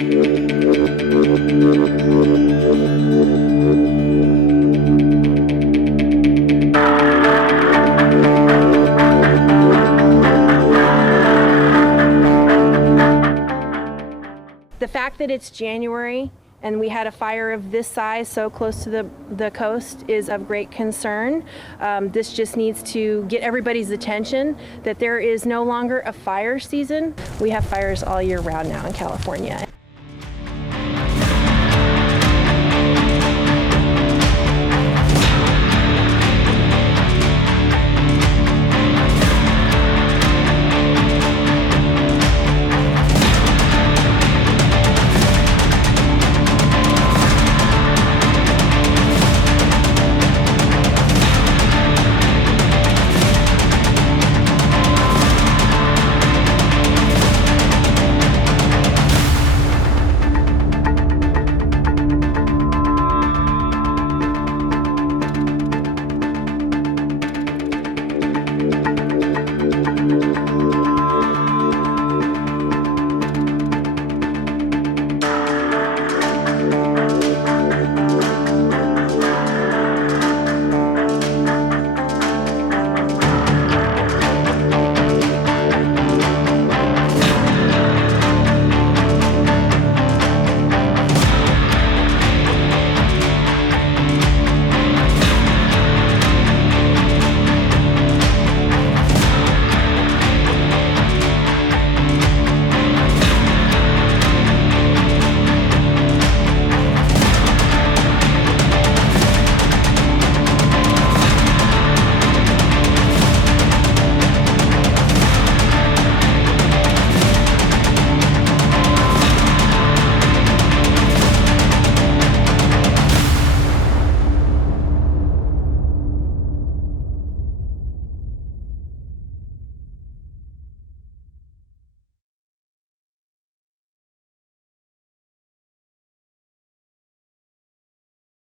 The fact that it's January and we had a fire of this size so close to the coast is of great concern. This just needs to get everybody's attention that there is no longer a fire season. We have fires all year round now in California.